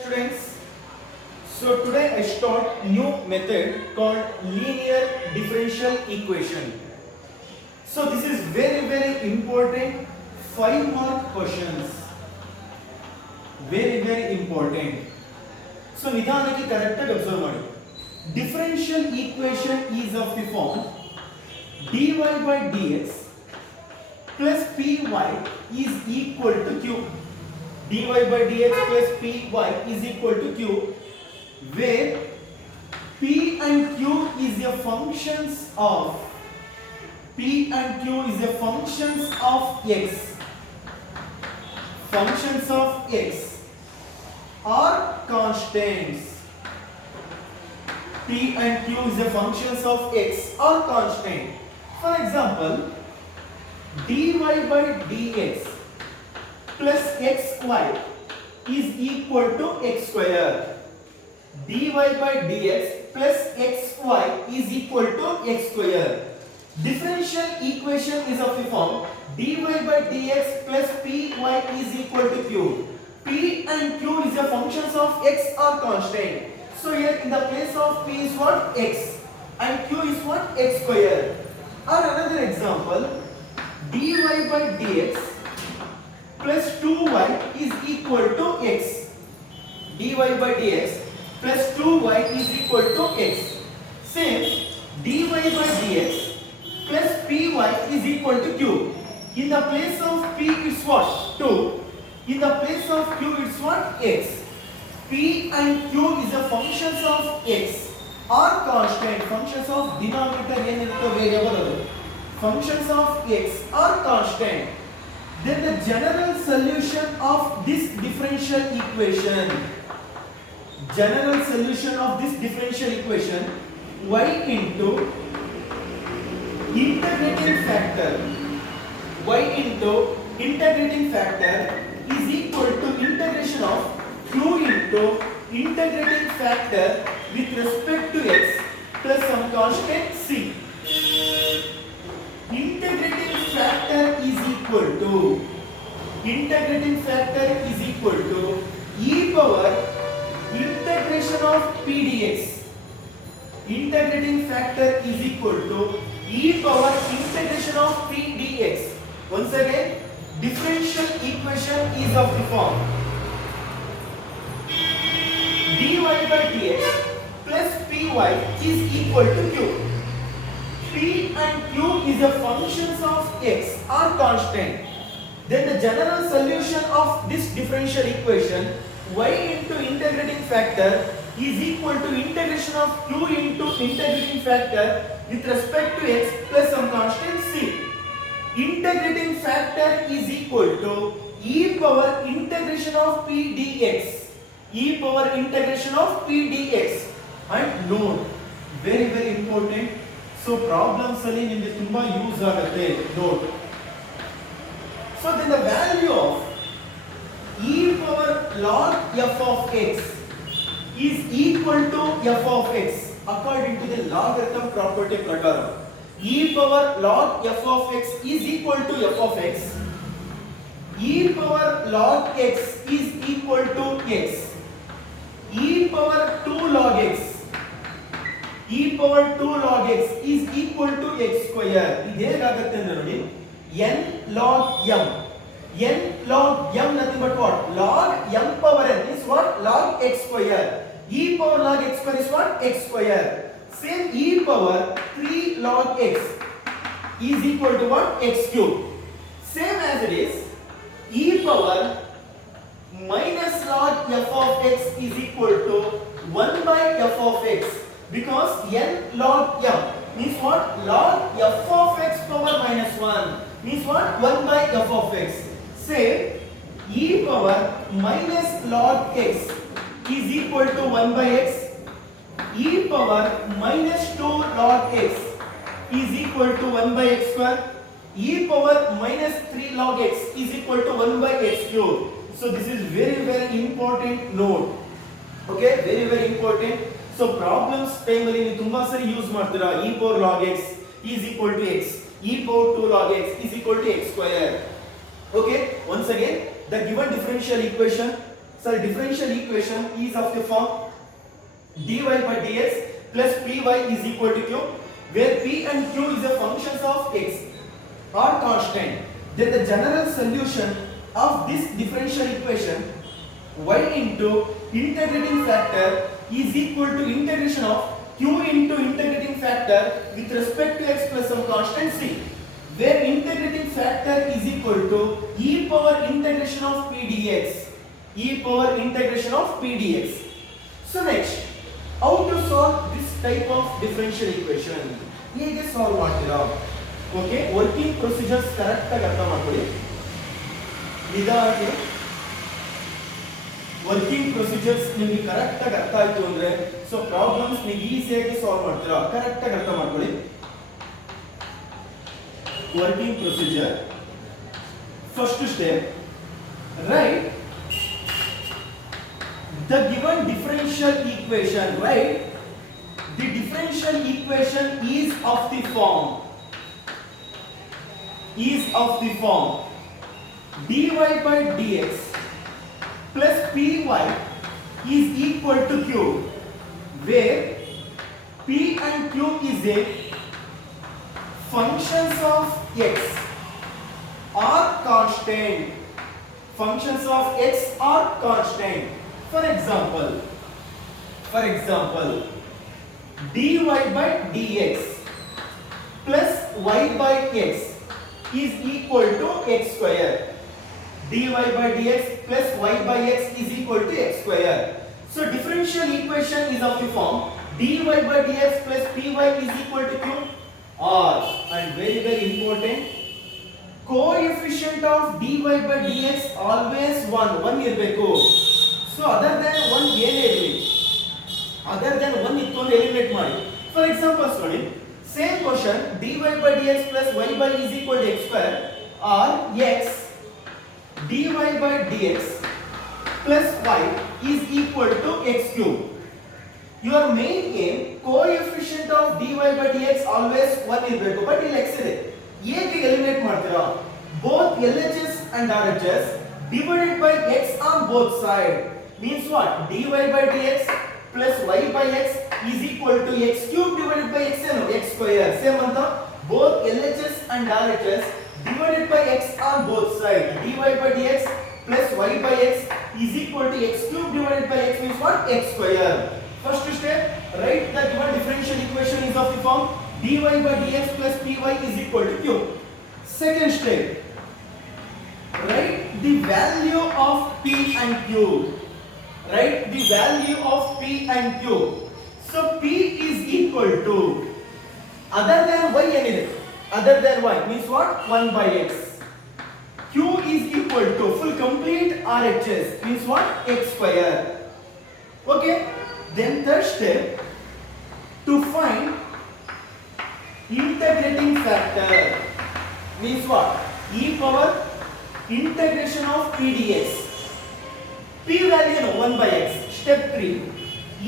Students, so today I start new method called linear differential equation. So this is very important 5 mark questions. Very important. So ನಿಧಾನಕ್ಕೆ correct ಆಗಿ observe ಮಾಡಿ. Differential equation is of the form dy by dx plus py is equal to q. dy by dx plus py is equal to q, where p and q is the functions of x. Functions of x are constants. P and q is the functions of x are constant. For example, dy by dx plus xy is equal to x square. dy by dx plus xy is equal to x square. Differential equation is of the form dy by dx plus py is equal to q. P and q is the functions of x are constant. So here in the place of p is what? X, and q is what? X square. Or another example, dy by dx plus 2y is equal to x. dy by dx plus 2y is equal to x. Same, dy by dx plus py is equal to q. In the place of p it's what? 2. In the place of q it's what? X. P and q is the functions of x are constant. Functions of denominator ಏನಿರುತ್ತೋ variable ಅದು. Functions of x are constant. Then the general solution of this differential equation. General solution of this differential equation, y into integrating factor. Y into integrating factor is equal to integration of q into integrating factor with respect to x plus some constant c. Integrating factor is equal to e power integration of p dx. Integrating factor is equal to e power integration of p dx. Once again, differential equation is of the form dy by dx plus py is equal to q. P and q is the functions of x are constant. Then the general solution of this differential equation, y into integrating factor is equal to integration of q into integrating factor with respect to x plus some constant c. Integrating factor is equal to e power integration of p dx. E power integration of p dx. And note, very important. So problems ಅಲ್ಲಿ ನಿಮಗೆ ತುಂಬಾ use ಆಗುತ್ತೆ. Note. So then the value of e power log f of x is equal to f of x according to the logarithm property ಪ್ರಕಾರ. E power log f of x is equal to f of x. E power log x is equal to x. E power 2 log x. E power 2 log x is equal to x square. ಇದು ಹೇಗಾಗುತ್ತೆ ಅಂದ್ರೆ ನೋಡಿ, n log m. n log m nothing but what? Log m power n is what? Log x square. E power log x square is what? X square. Same e power 3 log x is equal to what? X cube. Same as it is e power minus log f of x is equal to 1 by f of x, because n log m means what? Log f of x power minus 1 means what? 1 by f of x. Say e power minus log x is equal to 1 by x. E power minus 2 log x is equal to 1 by x square. E power minus 3 log x is equal to 1 by x cube. So this is very important note. Okay, very important. So problems time ಅಲ್ಲಿ ನೀವು ತುಂಬಾ ಸರಿ use ಮಾಡ್ತೀರಾ. e power log x is equal to x. e power 2 log x is equal to x square. Okay, once again, the given differential equation So differential equation is of the form dy by dx plus py is equal to q, where p and q is the functions of x are constant. Then the general solution of this differential equation y into integrating factor is equal to integration of q into integrating factor with respect to x plus some constant c, where integrating factor is equal to e power integration of p dx, e power integration of p dx. So next, how to solve this type of differential equation? ಹೇಗೆ solve ಮಾಡ್ತೀರಾ? Okay, working procedures correct ಆಗಿ ಅರ್ಥ ಮಾಡ್ಕೊಳ್ಳಿ. ನಿಧಾನಕ್ಕೆ working procedures ನಿಮಗೆ correct ಆಗಿ ಅರ್ಥ ಆಯ್ತು ಅಂದ್ರೆ ಸೊ ಪ್ರಾಬ್ಲಮ್ಸ್ ನೀವು ಈಸಿಯಾಗಿ ಸಾಲ್ವ್ ಮಾಡ್ತೀರಾ. ಕರೆಕ್ಟ್ ಆಗಿ ಅರ್ಥ ಮಾಡ್ಕೊಳ್ಳಿ. Working procedure, first step, write the given differential equation, right? The differential equation is of the form dy by dx plus py is equal to q, where p and q is a functions of x are constant. Functions of x are constant. For example, dy by dx plus y by x is equal to x square. dy by dx plus y by x is equal to x square. So differential equation is of the form dy by dx plus py is equal to q, or, and very very important, coefficient of dy by dx always 1 ಇರಬೇಕು. So other than 1 ಏನೇ ಇರಲಿ, other than 1 ಇತ್ತು ಅಂದ್ರೆ eliminate ಮಾಡಿ. For example ನೋಡಿ, same question dy by dx plus y by is equal to x square, or x dy by dx plus y is equal to x cube. Your main aim, coefficient of dy by dx always 1 ಇರಬೇಕು, but ಇಲ್ಲಿ x ಇದೆ. ಹೇಗೆ eliminate ಮಾಡ್ತೀರಾ? Both LHS and RHS divided by x on both sides means what? dy by dx plus y by x is equal to x cube divided by x square. Same anta, both LHS and RHS divided by x on both sides. dy by dx plus y by x is equal to x cube divided by x means what? X square. First step, write the given differential equation is of the form dy by dx plus py is equal to q. Second step, write the value of p and q. Write the value of p and q. So p is equal to, other than y ಏನಿದೆ, other than y means what? 1 by x. q is equal to full complete RHS means what? X square. Okay, then third step, to find integrating factor means what? E power integration of p dx. P value 1 by x. Step 3,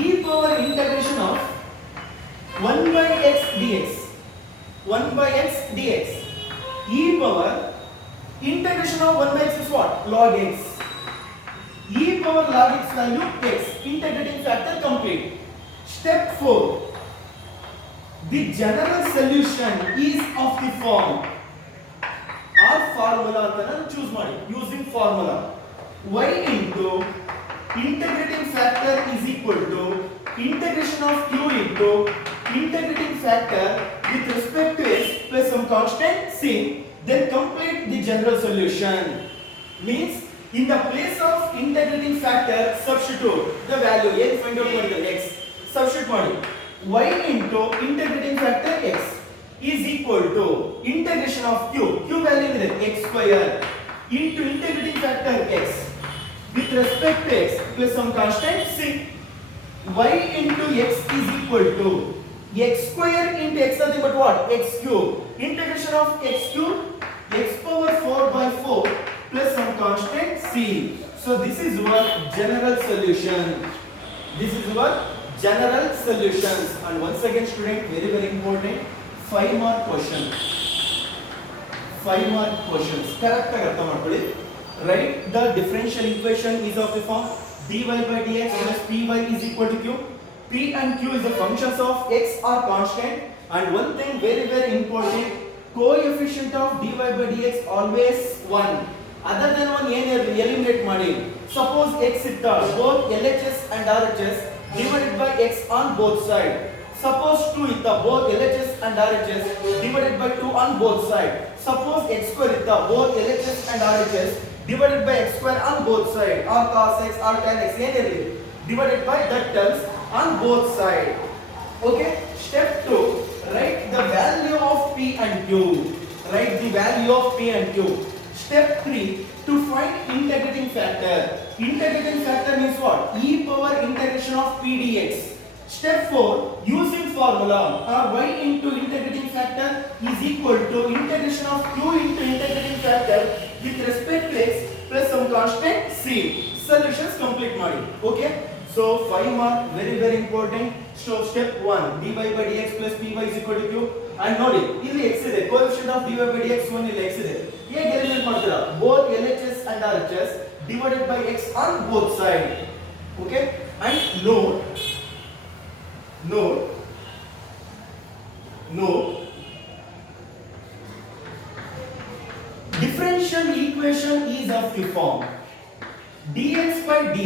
e power integration of 1 by x dx. 1 by x dx. E power integration of 1 by x is what? Log x. E power log x value x. Integrating factor complete. Step 4, the general solution is of the form, or formula ಅಂತ ನಾನು choose ಮಾಡಿ, using formula y into integrating factor is equal to integration of q into integrating factor with respect to x plus some constant c, then complete the general solution. Means in the place of integrating factor substitute the value a find out ಮಾಡಿದ್ರೆ x substitute ಮಾಡಿ, y into integrating factor x is equal to integration of q value is x square into integrating factor x with respect to x plus some constant c. Y into x is equal to x square into x nothing but what? X cube. Integration of x cube, x power 4 by 4 plus some constant c. So this is our general solution. This is our general solutions. And once again student, very very important, 5 mark questions. 5 mark questions. Correct ಆಗಿ ಅರ್ಥ ಮಾಡ್ಕೊಳ್ಳಿ. write the differential equation is of the form dy by dx plus py is equal to q. P and q is the functions of x are constant, and one thing very important, coefficient of dy by dx always 1. Other than 1 ಏನು eliminate ಮಾಡಿ. Suppose x ಇತ್ತ both LHS and RHS divided by x on both sides. Suppose 2 itta both LHS and RHS divided by 2 on both sides. Suppose x square itta both LHS and RHS divided by x square on both sides, or cos x or tan x ಏನಿರಲಿ divided by that terms on both sides. Okay, step 2, write the value of p and q. Write the value of p and q. Step 3, to find integrating factor. Integrating factor means what? E power integration of p dx. Step 4, using formula y into integrating factor is equal to integration of q into integrating factor with respect to x plus some constant c. Solutions complete ಮಾಡಿ. Okay, so 5 mark very important. So step 1, dy by dx plus py is equal to q. And ನೋಡಿ ಇಲ್ಲಿ x ಇದೆ, coefficient of dy by dx 1 ಇಲ್ಲಿ x ಇದೆ. ಹೇಗೆ eliminate ಮಾಡ್ತೀರಾ? both LHS and RHS divided by x on both sides. Okay, and note differential equation is of the form dx by dy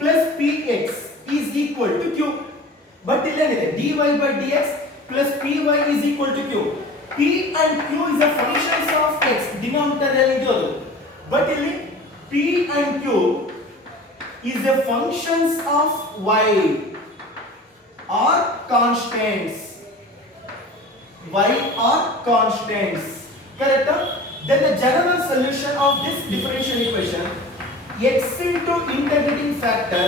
plus px is equal to q. But illéನಿದೆ dy by dx plus py is equal to q. P and q is a functions of x, denominator ಅಲ್ಲಿ ಇರೋದು. But ಇಲ್ಲಿ p and q is the functions of y or constants. Y or constants. Correct? Then the general solution of this differential equation, x into integrating factor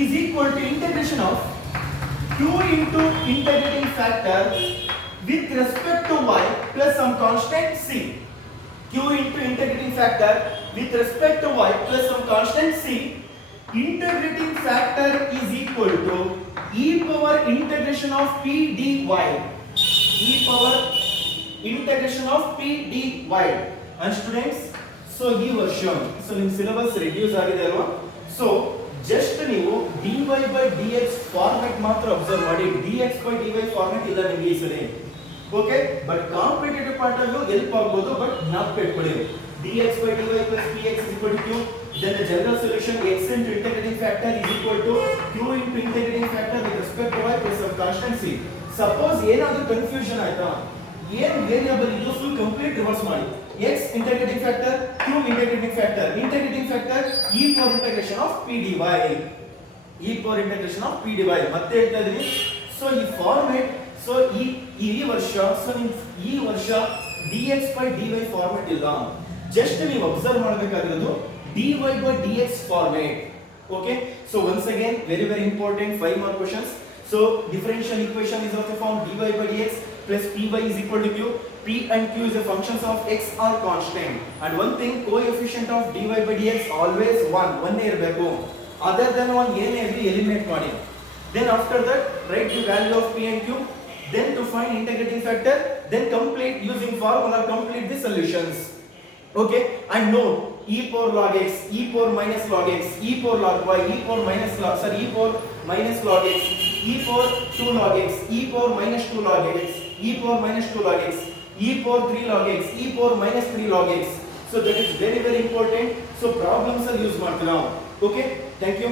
is equal to integration of q into integrating factor with respect to y plus some constant c. Q into integrating factor with respect to y plus some constant c. Integrating factor is equal to e power integration of p dy. E power integration of p dy. And students, so ಈ ವರ್ಷ so ನಿಮ್ಮ syllabus reduce ಆಗಿದೆ ಅಲ್ವಾ? So just ನೀವು dy by dx format ಮಾತ್ರ observe ಮಾಡಿ, dx by dy format ಇಲ್ಲ ನಿಮಗೆ ಈ ಸರಿ. ಓಕೆ, ಬಟ್ ಕಾಂಪಿಟೇಟಿವ್ ಪಾರ್ಟ್ ಅಲ್ಲೂ ಹೆಲ್ಪ್ ಆಗಬಹುದು, but ಜ್ಞಾಪಕಟ್ಕೊಳ್ಳಿ dx by dy plus px is equal to q. Then the general solution x into integrating factor is equal to q into integrating factor with respect to y plus some constant c. Suppose ಏನಾದರೂ confusion ಆಯ್ತಾ, ಏನು variable ಇದು full complete reverse ಮಾಡಿ. x integrating factor, q integrating factor e power integration of p dy. e power integration of p dy ಮತ್ತೆ ಹೇಳ್ತಾ ಇದೀನಿ. So ಈ format, so ಈ ವರ್ಷ ಈ ವರ್ಷ dx by dy ಫಾರ್ಮ್ಯಾಟ್ ಇಲ್ಲ, ಜಸ್ಟ್ ನೀವು ಅಬ್ಸರ್ವ್ ಮಾಡಬೇಕಾಗಿರೋದು dy by dx format. Okay, so once again very important 5 more questions. So differential equation is of the form dy by dx plus py is equal to q. P and q is the functions of x are constant, and one thing, coefficient of dy by dx always 1 ಇರಬೇಕು. other than 1 ಏನೇ ಇರಲಿ eliminate ಮಾಡಿ. Then after that write the value of p and q, then to find integrating factor, then complete using formula, complete the solutions. Okay, and note e power log x, e power minus log x, e power log y, e power minus log x, e power 2 log x, e power minus 2 log x, e power minus 2 log x, e power 3 log x, e power minus 3 log x. So that is very important. So problems are use ಮಾಡ್ತೀವಿ ನಾವು. Okay, thank you.